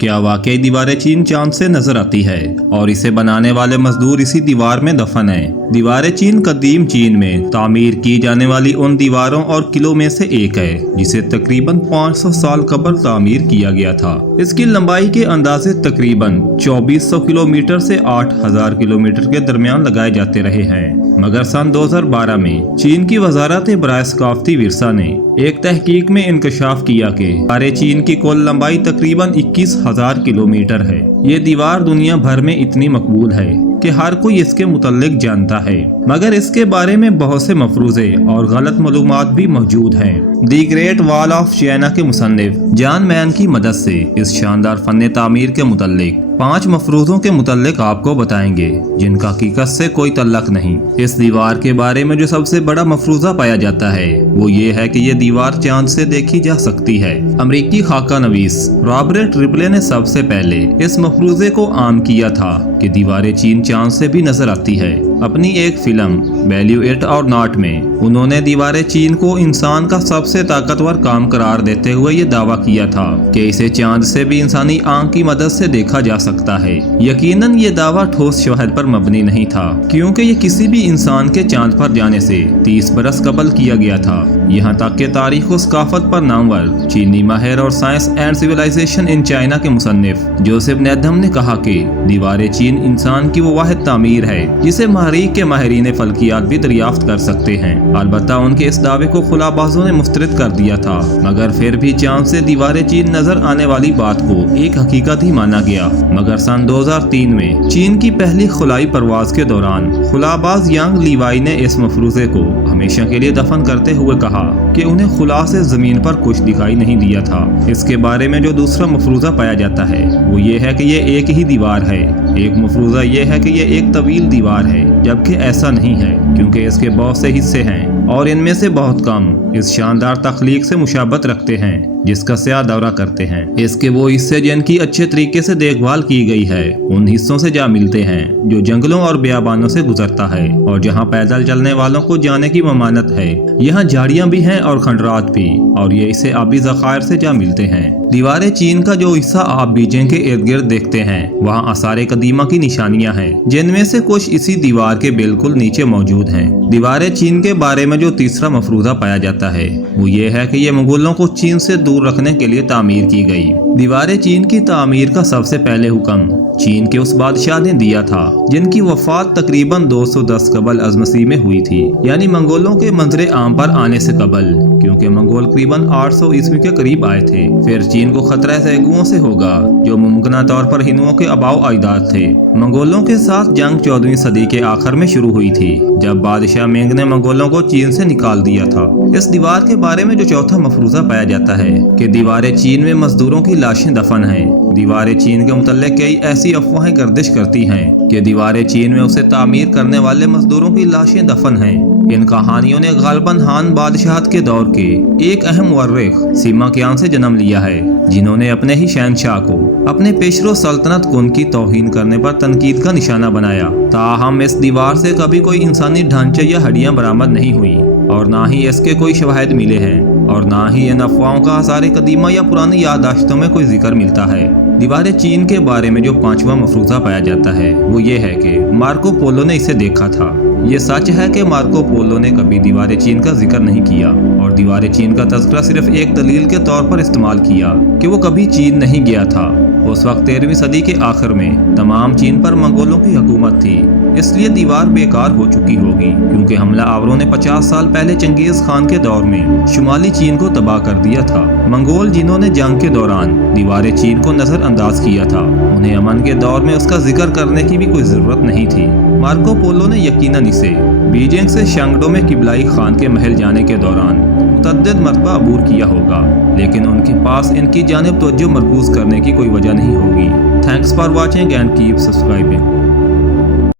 क्या वाकई दीवार चीन चांद से नजर आती है और इसे बनाने वाले मजदूर इसी दीवार में दफन हैं? दीवार चीन कदीम चीन में तामीर की जाने वाली उन दीवारों और किलों में से एक है जिसे तकरीबन 500 साल कबल तामीर किया गया था। इसकी लंबाई के अंदाजे तकरीबन 2400 किलोमीटर से 8000 किलोमीटर के दरमियान लगाए जाते रहे हैं, मगर सन 2012 में चीन की वजारत बराए सकाफती विरसा ने एक तहकीक में इंकशाफ किया कि दीवार चीन की कुल लंबाई तकरीबन 21,000 किलोमीटर है। ये दीवार दुनिया भर में इतनी मकबूल है कि हर कोई इसके मुतल्लिक जानता है, मगर इसके बारे में बहुत से मफरूज़े और गलत मालूमात भी मौजूद हैं। The great wall of China के मुसन्निफ जॉन मैन की मदद से इस शानदार फन तामीर के मुतल्लिक 5 मफरूज़ों के मुतल्लिक आपको बताएंगे जिनका हकीकत से कोई तल्लक नहीं। इस दीवार के बारे में जो सबसे बड़ा मफरूज़ा पाया जाता है वो ये है कि ये दीवार चांद से देखी जा सकती है। अमरीकी खाका नवीस रॉबर्ट रिपले ने सबसे पहले इस मफरूज़े को आम किया था कि दीवार चीन चांद से भी नजर आती है। अपनी एक फिल्म वैल्यू इट और नॉट में उन्होंने दीवार चीन को इंसान का सबसे ताकतवर काम करार देते हुए ये दावा किया था कि इसे चांद से भी इंसानी आंख की मदद से देखा जा सकता है। यकीनन ये दावा ठोस शवाहिद पर मबनी नहीं था, क्योंकि ये किसी भी इंसान के चांद पर जाने से 30 बरस कबल किया गया था। यहाँ तक कि तारीख और सकाफत पर नामवर चीनी माहिर और science and civilisation in China के मुसन्निफ जोसेफ नेथम ने कहा कि दीवार चीन इंसान की वो वाहिद तामीर है जिसे महरीक के माहिरीन फल्कियात भी दरियाफ्त कर सकते हैं। अलबत्ता उनके इस दावे को खुलाबाजों ने मुस्तरद कर दिया था, मगर फिर भी चांद से दीवार चीन नजर आने वाली बात को एक हकीकत ही माना गया। मगर सन 2003 में चीन की पहली खुलाई परवाज के दौरान खुलाबाज यांग लीवाई ने इस मफरूजे को हमेशा के लिए दफन करते हुए कहा कि उन्हें खुला से जमीन पर कुछ दिखाई नहीं दिया था। इसके बारे में जो दूसरा मफरूजा पाया जाता है वो ये है कि ये एक ही दीवार है। एक मफरूजा ये है कि ये एक तवील दीवार है, जबकि ऐसा नहीं है, क्योंकि इसके बहुत से हिस्से हैं और इनमें से बहुत कम इस शानदार तख्लीक से मुशाबत रखते हैं जिसका स्याह दौरा करते हैं। इसके वो हिस्से जिनकी अच्छे तरीके से देखभाल की गई है उन हिस्सों से जा मिलते हैं जो जंगलों और बियाबानों से गुजरता है और जहाँ पैदल चलने वालों को जाने की ममानत है। यहाँ झाड़ियाँ भी हैं और खंडरात भी, और ये इसे आबी ज़खायर से जा मिलते हैं। दीवार चीन का जो हिस्सा आप बीजिंग के इर्द गिर्द देखते हैं वहाँ आसार कदीमा की निशानियाँ हैं, जिनमें से कुछ इसी दीवार के बिल्कुल नीचे मौजूद हैं। दीवार चीन के बारे में जो तीसरा मफरूजा पाया जाता है वो ये है कि ये मुगलों को चीन से दूर रखने के लिए तामीर की गई। दीवार चीन की तामीर का सबसे पहले हुक्म चीन के उस बादशाह ने दिया था जिनकी वफात तकरीबन 210 कबल अज़ मसीह में हुई थी, यानी मंगोलों के मंजरे आम पर आने से कबल, क्योंकि मंगोल करीबन 800 ईस्वी के करीब आए थे। फिर चीन को खतरा सैगुओं से होगा जो मुमकिन तौर पर हिंदुओं के अबाव अजदाद थे। मंगोलों के साथ जंग 14वीं सदी के आखिर में शुरू हुई थी, जब बादशाह मिंग ने मंगोलों को चीन से निकाल दिया था। इस दीवार के बारे में जो चौथा मफरूजा पाया जाता है कि दीवार चीन में मजदूरों की लाशें दफन हैं। दीवार चीन के मुतल्लिक कई ऐसी अफवाहें गर्दिश करती हैं कि दीवार चीन में उसे तामीर करने वाले मजदूरों की लाशें दफन हैं। इन कहानियों ने गालबन हान बादशाहत के दौर के एक अहम मुअर्रिख सीमा कियान से जन्म लिया है, जिन्होंने अपने ही शहनशाह को अपने पेशरो सल्तनत को उनकी तौहीन करने पर तनकीद का निशाना बनाया। ताहम इस दीवार से कभी कोई इंसानी ढांचे या हड्डियां बरामद नहीं हुई और ना ही इसके कोई शवाहिद मिले हैं और ना ही इन अफवाहों का आसार कदीमा या पुरानी याददाश्तों में कोई जिक्र मिलता है। दीवार चीन के बारे में जो 5वां मफरूजा पाया जाता है वो ये है कि मार्को पोलो ने इसे देखा था। ये सच है कि मार्को पोलो ने कभी दीवार चीन का जिक्र नहीं किया और दीवार चीन का तज़किरा सिर्फ एक दलील के तौर पर इस्तेमाल किया कि वो कभी चीन नहीं गया था। उस वक्त 13वीं सदी के आखिर में तमाम चीन पर मंगोलों की हुकूमत थी, इसलिए दीवार बेकार हो चुकी होगी, क्योंकि हमला आवरों ने 50 साल पहले चंगेज खान के दौर में शुमाली चीन को तबाह कर दिया था। मंगोल जिन्होंने जंग के दौरान दीवार चीन को नजरअंदाज किया था, उन्हें अमन के दौर में उसका जिक्र करने की भी कोई जरूरत नहीं थी। मार्को पोलो ने यकीनन इसे बीजिंग से शंगडो में किबलाई खान के महल जाने के दौरान मुतअद्दिद मरतबा अबूर किया होगा, लेकिन उनके पास इनकी जानिब तवज्जो मरकूज करने की कोई वजह नहीं होगी। Thanks for watching and keep subscribing.